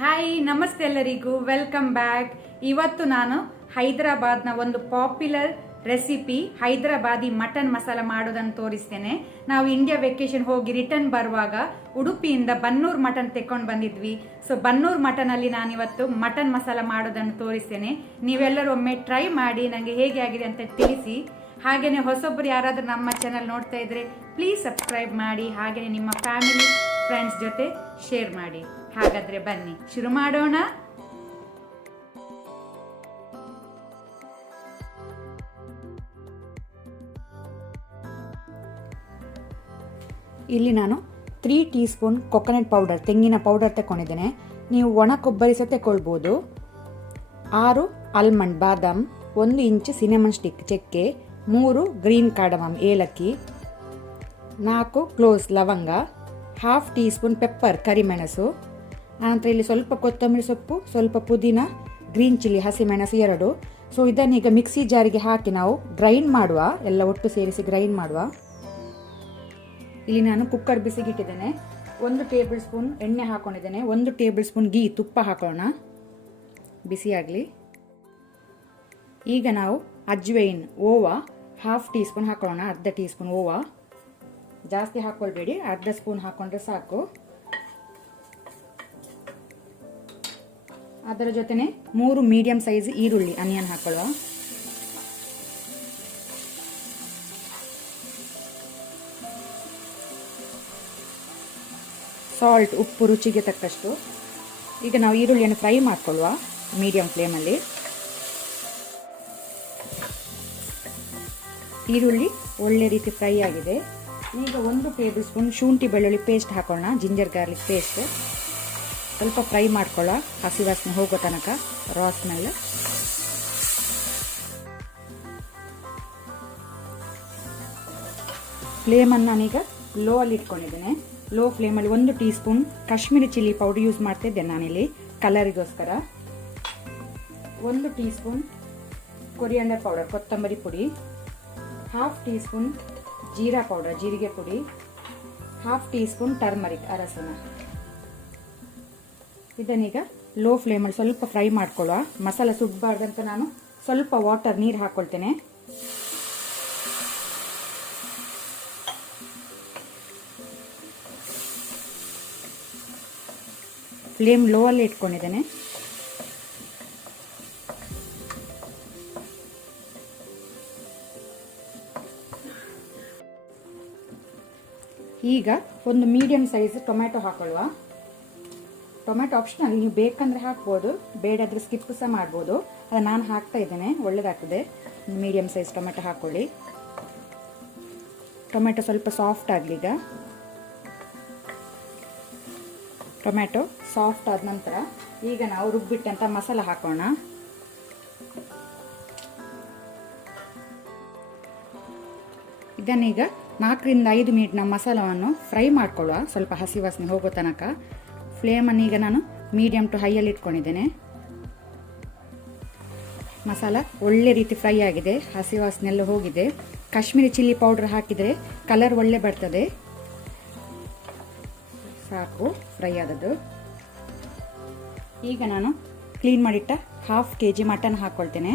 Hi ನಮಸ್ತೆ ಎಲ್ಲರಿಗೂ welcome back. ಇವತ್ತು ನಾನು ಹೈದರಾಬಾದ್ನ ಒಂದು popular recipe Hyderabadi mutton masala ಮಾಡೋದನ್ನು ತೋರಿಸ್ತೇನೆ. ನಾವು ಇಂಡಿಯಾ ವೆಕೇಶನ್ ಹೋಗಿ ರಿಟರ್ನ್ ಬರುವಾಗ ಉಡುಪಿಯಿಂದ ಬನ್ನೂರು ಮಟನ್ ತೆಕೊಂಡು ಬಂದಿದ್ವಿ. ಸೊ ಬನ್ನೂರು ಮಟನ್ ಅಲ್ಲಿ ನಾನಿವತ್ತು ಮಟನ್ ಮಸಾಲ ಮಾಡೋದನ್ನು ತೋರಿಸ್ತೇನೆ. ನೀವೆಲ್ಲರೂ ಒಮ್ಮೆ ಟ್ರೈ ಮಾಡಿ ನನಗೆ ಹೇಗೆ ಆಗಿದೆ ಅಂತ ತಿಳಿಸಿ. ಹಾಗೆಯೇ ಹೊಸೊಬ್ಬರು ಯಾರಾದರೂ ನಮ್ಮ ಚಾನಲ್ ನೋಡ್ತಾ ಇದ್ರೆ ಪ್ಲೀಸ್ ಸಬ್ಸ್ಕ್ರೈಬ್ ಮಾಡಿ. ಹಾಗೆಯೇ ನಿಮ್ಮ ಫ್ಯಾಮಿಲಿ ಫ್ರೆಂಡ್ಸ್ ಜೊತೆ ಶೇರ್ ಮಾಡಿ. ಹಾಗಾದ್ರೆ ಬನ್ನಿ ಶುರು ಮಾಡೋಣ. ಇಲ್ಲಿ ನಾನು 3 ಟೀ ಸ್ಪೂನ್ ಕೊಕೊನಟ್ ಪೌಡರ್, ತೆಂಗಿನ ಪೌಡರ್ ತಗೊಂಡಿದ್ದೇನೆ. ನೀವು ಒಣ ಕೊಬ್ಬರಿ ಸಹ ತಗೊಳ್ಬೋದು. 6 ಆಲ್ಮಂಡ್ ಬಾದಾಮ್, 1 ಇಂಚ್ ಸಿನಮನ್ ಸ್ಟಿಕ್ ಚಕ್ಕೆ, 3 ಗ್ರೀನ್ ಕಾರ್ಡಮಮ್ ಏಲಕ್ಕಿ, 4 ಕ್ಲೋಸ್ ಲವಂಗ, ಹಾಫ್ ಟೀ ಸ್ಪೂನ್ ಪೆಪ್ಪರ್ ಕರಿಮೆಣಸು, ಆನಂತರ ಇಲ್ಲಿ ಸ್ವಲ್ಪ ಕೊತ್ತಂಬರಿ ಸೊಪ್ಪು, ಸ್ವಲ್ಪ ಪುದೀನ, ಗ್ರೀನ್ ಚಿಲ್ಲಿ ಹಸಿಮೆಣಸು 2. ಸೊ ಇದನ್ನೀಗ ಮಿಕ್ಸಿ ಜಾರಿಗೆ ಹಾಕಿ ನಾವು ಗ್ರೈಂಡ್ ಮಾಡುವ, ಎಲ್ಲ ಒಟ್ಟು ಸೇರಿಸಿ ಗ್ರೈಂಡ್ ಮಾಡುವ. ಇಲ್ಲಿ ನಾನು ಕುಕ್ಕರ್ ಬಿಸಿಗಿಟ್ಟಿದ್ದೇನೆ. 1 ಟೇಬಲ್ ಸ್ಪೂನ್ ಎಣ್ಣೆ ಹಾಕೊಂಡಿದ್ದೇನೆ. 1 ಟೇಬಲ್ ಸ್ಪೂನ್ ಗೀ ತುಪ್ಪ ಹಾಕೋಣ, ಬಿಸಿಯಾಗಲಿ. ಈಗ ನಾವು ajwain Owa half tea spoon ಹಾಕೋಣ, ಅರ್ಧ ಟೀ ಸ್ಪೂನ್ ಓವಾ, ಜಾಸ್ತಿ ಹಾಕೊಳ್ಬೇಡಿ, ಅರ್ಧ ಸ್ಪೂನ್ ಹಾಕೊಂಡ್ರೆ ಸಾಕು. ಅದರ ಜೊತೆನೆ 3 ಮೀಡಿಯಂ ಸೈಜ್ ಈರುಳ್ಳಿ ಆನಿಯನ್ ಹಾಕೊಳ್ಳುವ. ಸಾಲ್ಟ್ ಉಪ್ಪು ರುಚಿಗೆ ತಕ್ಕಷ್ಟು. ಈಗ ನಾವು ಈರುಳ್ಳಿಯನ್ನು ಫ್ರೈ ಮಾಡ್ಕೊಳ್ಳುವ ಮೀಡಿಯಂ ಫ್ಲೇಮಲ್ಲಿ. ಈರುಳ್ಳಿ ಒಳ್ಳೆ ರೀತಿ ಫ್ರೈ ಆಗಿದೆ. ಈಗ 1 ಟೇಬಲ್ ಸ್ಪೂನ್ ಶುಂಠಿ ಬೆಳ್ಳುಳ್ಳಿ ಪೇಸ್ಟ್ ಹಾಕೋಣ, ಜಿಂಜರ್ ಗಾರ್ಲಿಕ್ ಪೇಸ್ಟ್. ಸ್ವಲ್ಪ ಫ್ರೈ ಮಾಡ್ಕೊಳ್ಳ, ಹಸಿ ವಾಸನೆ ಹೋಗೋ ತನಕ, ರಾ ಸ್ಮೆಲ್. ಫ್ಲೇಮನ್ನು ನಾನೀಗ ಲೋ ಅಲ್ಲಿ ಇಟ್ಕೊಂಡಿದ್ದೇನೆ. ಲೋ ಫ್ಲೇಮಲ್ಲಿ 1 tea spoon Kashmiri chilli powder use ಮಾಡ್ತಾ ಇದ್ದೇನೆ ನಾನಿಲ್ಲಿ ಕಲರಿಗೋಸ್ಕರ. 1 ಟೀ ಸ್ಪೂನ್ ಕೊರಿಯಾಂಡರ್ ಪೌಡರ್ ಕೊತ್ತಂಬರಿ ಪುಡಿ, half tea spoon jeera powder ಜೀರಿಗೆ ಪುಡಿ, ಹಾಫ್ ಟೀ ಸ್ಪೂನ್ ಟರ್ಮರಿಕ್ ಅರಸನ. ಇದನ್ನೀಗ ಲೋ ಫ್ಲೇಮಲ್ಲಿ ಸ್ವಲ್ಪ ಫ್ರೈ ಮಾಡ್ಕೊಳ್ಳುವ. ಮಸಾಲ ಸುಡಬಾರ್ದಂತ ನಾನು ಸ್ವಲ್ಪ ವಾಟರ್ ನೀರು ಹಾಕ್ಕೊಳ್ತೇನೆ. ಫ್ಲೇಮ್ ಲೋ ಅಲ್ಲಿ ಇಟ್ಕೊಂಡಿದ್ದೇನೆ. ಈಗ 1 ಮೀಡಿಯಂ ಸೈಜ್ ಟೊಮ್ಯಾಟೊ ಹಾಕೊಳ್ಳುವ. ಟೊಮ್ಯಾಟೊ ಆಪ್ಷನಲ್, ನೀವು ಬೇಕಂದ್ರೆ ಹಾಕ್ಬೋದು, ಬೇಡಾದ್ರೆ ಸ್ಕಿಪ್ ಸಹ ಮಾಡ್ಬೋದು. ಅದು ನಾನು ಹಾಕ್ತಾ ಇದ್ದೇನೆ, ಒಳ್ಳೇದಾಗ್ತದೆ. ಮೀಡಿಯಂ ಸೈಜ್ ಟೊಮೆಟೊ ಹಾಕೊಳ್ಳಿ. ಟೊಮೆಟೊ ಸ್ವಲ್ಪ ಸಾಫ್ಟ್ ಆಗಲಿ. ಈಗ ಟೊಮ್ಯಾಟೊ ಸಾಫ್ಟ್ ಆದ ನಂತರ ಈಗ ನಾವು ರುಬ್ಬಿಟ್ಟಂಥ ಮಸಾಲ ಹಾಕೋಣ. ಇದನ್ನೀಗ 4 ರಿಂದ 5 ಮಿನಿಟ್ ನಮ್ಮ ಮಸಾಲವನ್ನು ಫ್ರೈ ಮಾಡ್ಕೊಳ್ಳುವ, ಸ್ವಲ್ಪ ಹಸಿ ವಾಸನೆ ಹೋಗೋ ತನಕ. ಫ್ಲೇಮನ್ನು ಈಗ ನಾನು ಮೀಡಿಯಂ ಟು ಹೈಯಲ್ಲಿ ಇಟ್ಕೊಂಡಿದ್ದೇನೆ. ಮಸಾಲ ಒಳ್ಳೆ ರೀತಿ ಫ್ರೈ ಆಗಿದೆ, ಹಸಿ ವಾಸನೆ ಎಲ್ಲ ಹೋಗಿದೆ. ಕಾಶ್ಮೀರಿ ಚಿಲ್ಲಿ ಪೌಡರ್ ಹಾಕಿದರೆ ಕಲರ್ ಒಳ್ಳೆ ಬರ್ತದೆ. ಸಾಕು ಫ್ರೈ ಆದದ್ದು. ಈಗ ನಾನು ಕ್ಲೀನ್ ಮಾಡಿಟ್ಟ ಹಾಫ್ kg ಮಟನ್ ಹಾಕ್ಕೊಳ್ತೇನೆ.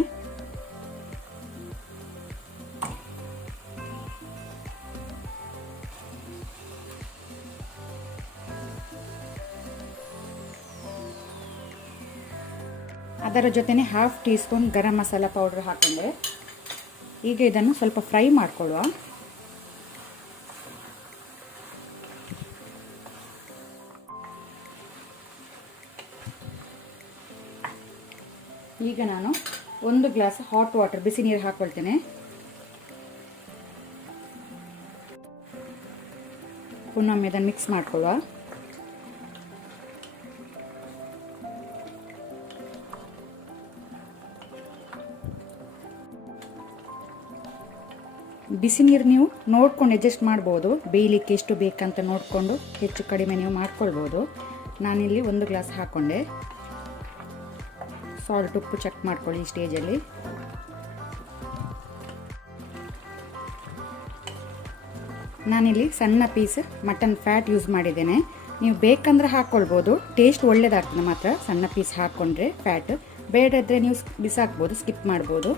ಅದರ ಜೊತೆನೆ half tea spoon garam masala powder ಹಾಕೊಂಡೆ. ಈಗ ಇದನ್ನು ಸ್ವಲ್ಪ ಫ್ರೈ ಮಾಡ್ಕೊಳ್ಳುವ. ಈಗ ನಾನು 1 ಗ್ಲಾಸ್ ಹಾಟ್ ವಾಟರ್ ಬಿಸಿ ನೀರು ಹಾಕ್ಕೊಳ್ತೇನೆ. ಪುನೊಮ್ಮೆ ಇದನ್ನು ಮಿಕ್ಸ್ ಮಾಡ್ಕೊಳ್ಳುವ. ಬಿಸಿ ನೀರು ನೀವು ನೋಡ್ಕೊಂಡು ಅಡ್ಜಸ್ಟ್ ಮಾಡ್ಬೋದು, ಬೇಯಲಿಕ್ಕೆ ಎಷ್ಟು ಬೇಕಂತ ನೋಡಿಕೊಂಡು ಹೆಚ್ಚು ಕಡಿಮೆ ನೀವು ಮಾಡ್ಕೊಳ್ಬೋದು. ನಾನಿಲ್ಲಿ 1 ಗ್ಲಾಸ್ ಹಾಕ್ಕೊಂಡೆ. ಸಾಲ್ಟ್ ಉಪ್ಪು ಚೆಕ್ ಮಾಡ್ಕೊಳ್ಳಿ ಈ ಸ್ಟೇಜಲ್ಲಿ. ನಾನಿಲ್ಲಿ ಸಣ್ಣ ಪೀಸ್ ಮಟನ್ ಫ್ಯಾಟ್ ಯೂಸ್ ಮಾಡಿದ್ದೇನೆ. ನೀವು ಬೇಕಂದ್ರೆ ಹಾಕ್ಕೊಳ್ಬೋದು, ಟೇಸ್ಟ್ ಒಳ್ಳೇದಾಗ್ತದೆ ಮಾತ್ರ ಸಣ್ಣ ಪೀಸ್ ಹಾಕ್ಕೊಂಡ್ರೆ ಫ್ಯಾಟ್. ಬೇಡದ್ರೆ ನೀವು ಬಿಸಾಕ್ಬೋದು, ಸ್ಕಿಪ್ ಮಾಡ್ಬೋದು.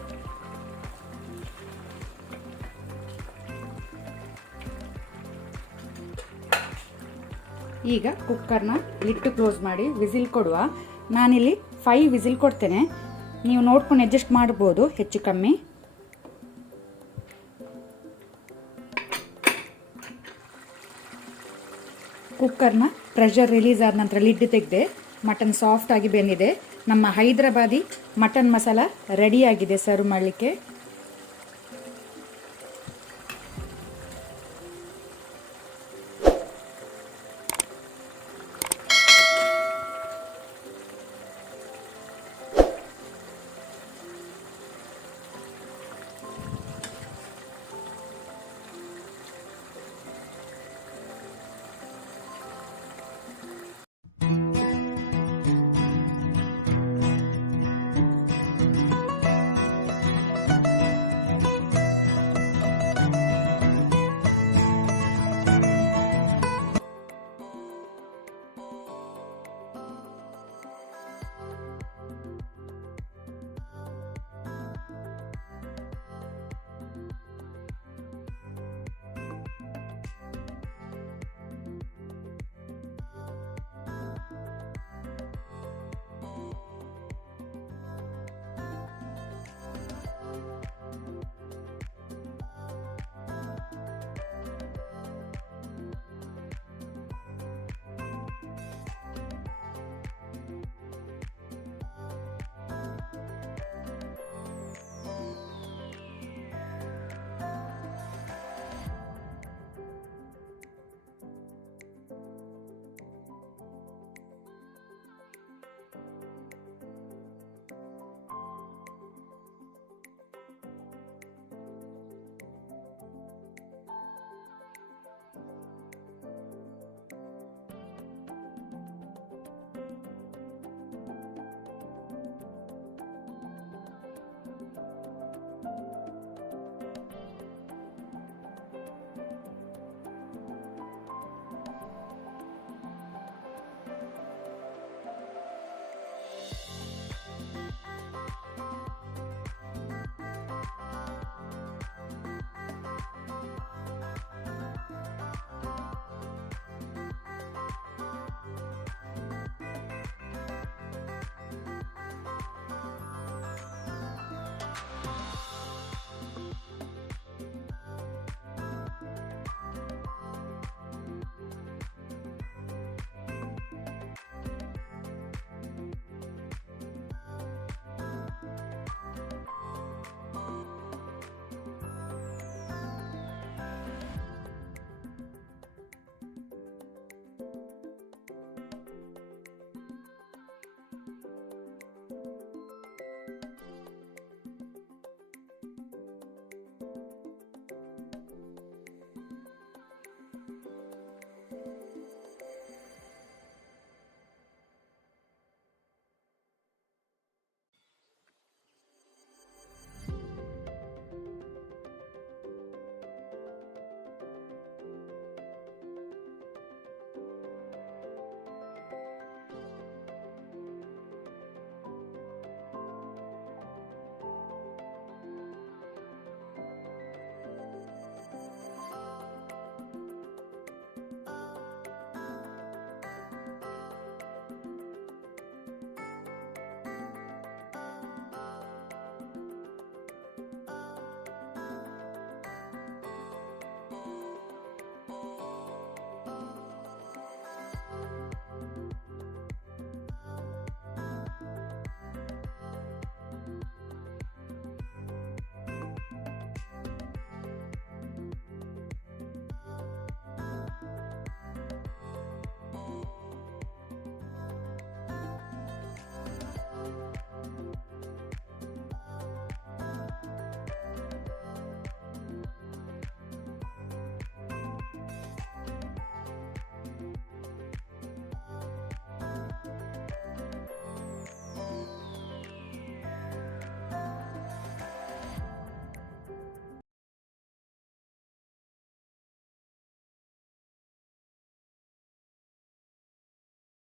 ಈಗ ಕುಕ್ಕರ್ನ ಲಿಡ್ ಕ್ಲೋಸ್ ಮಾಡಿ ವಿಸಿಲ್ ಕೊಡುವ. ನಾನಿಲ್ಲಿ 5 ವಿಸಿಲ್ ಕೊಡ್ತೇನೆ, ನೀವು ನೋಡ್ಕೊಂಡು ಅಡ್ಜಸ್ಟ್ ಮಾಡ್ಬೋದು ಹೆಚ್ಚು ಕಮ್ಮಿ. ಕುಕ್ಕರ್ನ ಪ್ರೆಷರ್ ರಿಲೀಸ್ ಆದ ನಂತರ ಲಿಡ್ ತೆಗೆದೆ. ಮಟನ್ ಸಾಫ್ಟ್ ಆಗಿ ಬೆಂದಿದೆ. ನಮ್ಮ ಹೈದರಾಬಾದಿ ಮಟನ್ ಮಸಾಲ ರೆಡಿಯಾಗಿದೆ ಸರ್ವ್ ಮಾಡಲಿಕ್ಕೆ.